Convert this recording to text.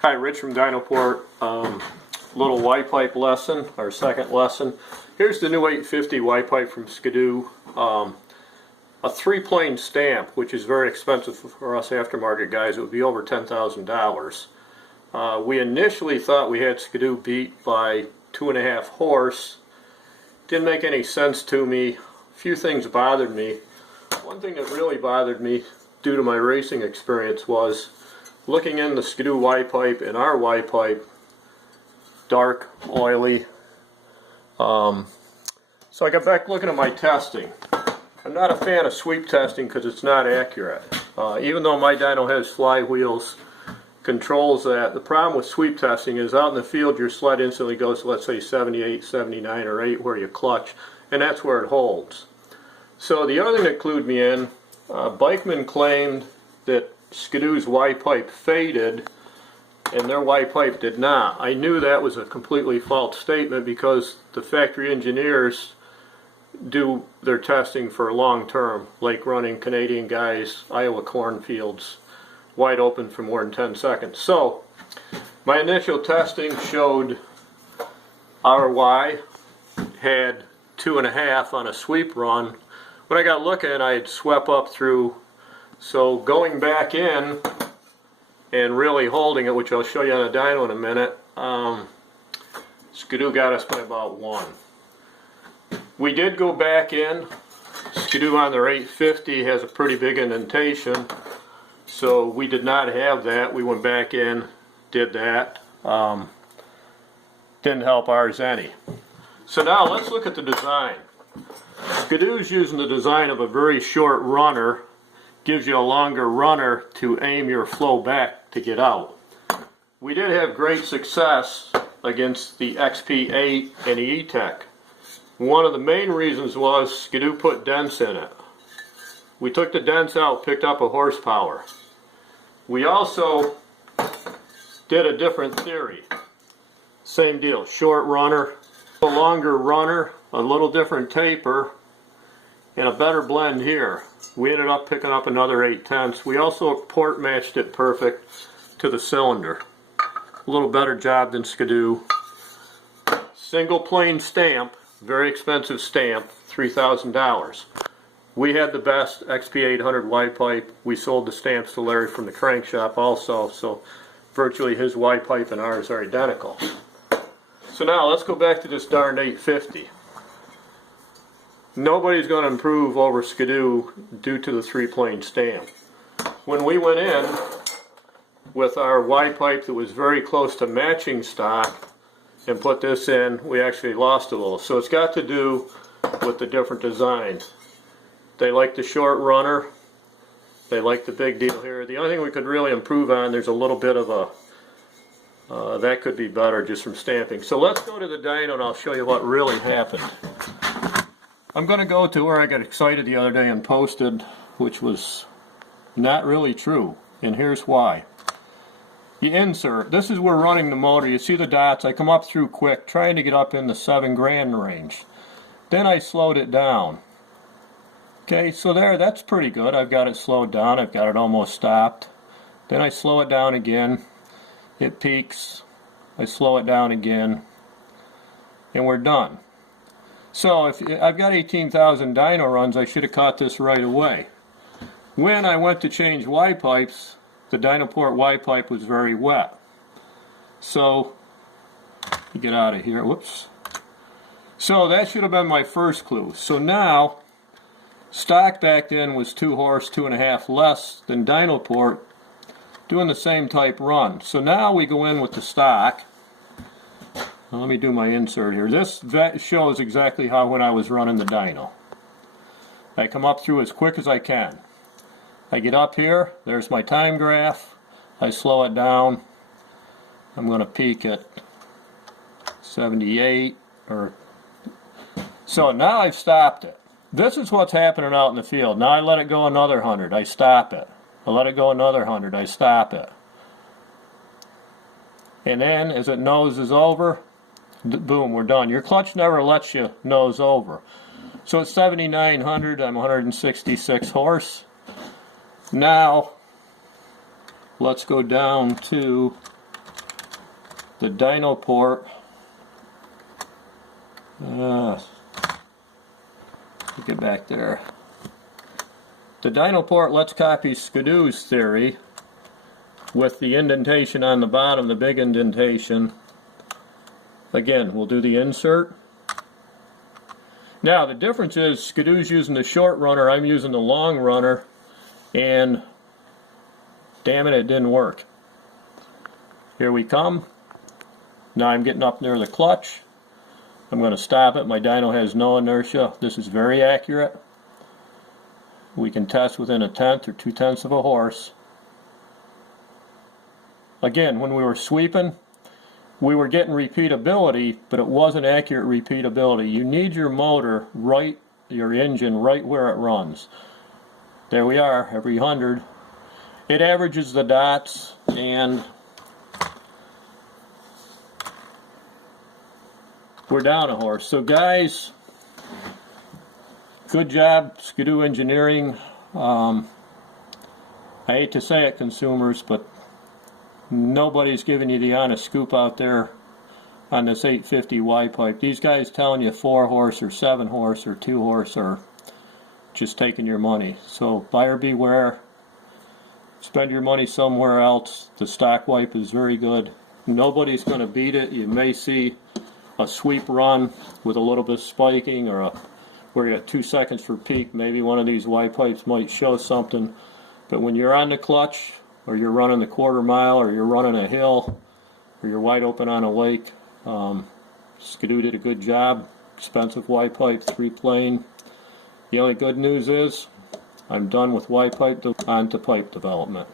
Hi, Rich from DynoPort. Little Y pipe lesson, our second lesson. Here's the new 850 Y pipe from Skidoo. A 3-plane stamp, which is very expensive for us aftermarket guys. It would be over $10,000. We initially thought we had Skidoo beat by 2.5 horse. Didn't make any sense to me. A few things bothered me. One thing that really bothered me due to my racing experience was looking in the Skidoo Y pipe and our Y pipe, dark, oily. So I got back looking at my testing. I'm not a fan of sweep testing because it's not accurate. Even though my dyno has flywheels, controls that, the problem with sweep testing is out in the field your sled instantly goes to, let's say, 78, 79, or 8 where you clutch, and that's where it holds. So the other thing that clued me in, Bikeman claimed that Skidoo's Y pipe faded and their Y pipe did not. I knew that was a completely false statement because the factory engineers do their testing for long term, like running Canadian guys, Iowa cornfields, wide open for more than 10 seconds. So my initial testing showed our Y had 2.5 on a sweep run. When I got looking, I had swept up through. So going back in and really holding it, which I'll show you on a dyno in a minute, Skidoo got us by about 1. We did go back in. Skidoo on their 850 has a pretty big indentation, so we did not have that. We went back in, did that. Didn't help ours any. So now let's look at the design. Skidoo's using the design of a very short runner. Gives you a longer runner to aim your flow back to get out. We did have great success against the XP8 and the E-Tech. One of the main reasons was Skidoo put dents in it. We took the dents out, picked up a horsepower. We also did a different theory. Same deal, short runner, a longer runner, a little different taper, and a better blend here. We ended up picking up another 8/10. We also port matched it perfect to the cylinder. A little better job than Skidoo. Single plane stamp, very expensive stamp, $3,000. We had the best XP800 Y pipe. We sold the stamps to Larry from the crank shop also, so virtually his Y pipe and ours are identical. So now let's go back to this darn 850. Nobody's going to improve over Skidoo due to the 3-plane stamp. When we went in with our Y pipe that was very close to matching stock and put this in, we actually lost a little. So it's got to do with the different design. They like the short runner. They like the big deal here. The only thing we could really improve on, there's a little bit of a, that could be better just from stamping. So let's go to the dyno and I'll show you what really happened. I'm going to go to where I got excited the other day and posted, which was not really true, and here's why. You insert, this is where running the motor, you see the dots, I come up through quick, trying to get up in the 7 grand range. Then I slowed it down. Okay, so there, that's pretty good. I've got it slowed down, I've got it almost stopped. Then I slow it down again, it peaks, I slow it down again, and we're done. So if I've got 18,000 dyno runs, I should have caught this right away. When I went to change Y pipes, the DynoPort Y pipe was very wet. So, get out of here, whoops. So that should have been my first clue. So now, stock back then was 2 horse, 2.5 less than DynoPort, doing the same type run. So now we go in with the stock. Let me do my insert here. This shows exactly how when I was running the dyno. I come up through as quick as I can. I get up here, there's my time graph. I slow it down. I'm going to peak at 78 or so. Now I've stopped it. This is what's happening out in the field. Now I let it go another 100, I stop it. I let it go another 100, I stop it. And then as it noses over, boom, we're done. Your clutch never lets you nose over. So it's 7,900, I'm 166 horse. Now, let's go down to the DynoPort. Get back there. The DynoPort lets copy Skidoo's theory with the indentation on the bottom, the big indentation. Again, we'll do the insert. Now the difference is Skidoo's using the short runner, I'm using the long runner, and damn it, it didn't work. Here we come. Now I'm getting up near the clutch. I'm going to stop it. My dyno has no inertia. This is very accurate. We can test within 1/10 or 2/10 of a horse. Again, when we were sweeping, we were getting repeatability, but it wasn't accurate repeatability. You need your motor right, your engine right where it runs. There we are, every 100. It averages the dots, and we're down a horse. So guys, good job, Skidoo Engineering. I hate to say it, consumers, but nobody's giving you the honest scoop out there on this 850 Y pipe. These guys telling you 4 horse or 7 horse or 2 horse are just taking your money. So buyer beware. Spend your money somewhere else. The stock wipe is very good. Nobody's going to beat it. You may see a sweep run with a little bit of spiking, or where you have 2 seconds for peak. Maybe one of these Y pipes might show something. But when you're on the clutch, or you're running the 1/4 mile, or you're running a hill, or you're wide open on a lake, Skidoo did a good job. Expensive Y pipe, 3-plane. The only good news is I'm done with Y pipe, on to pipe development.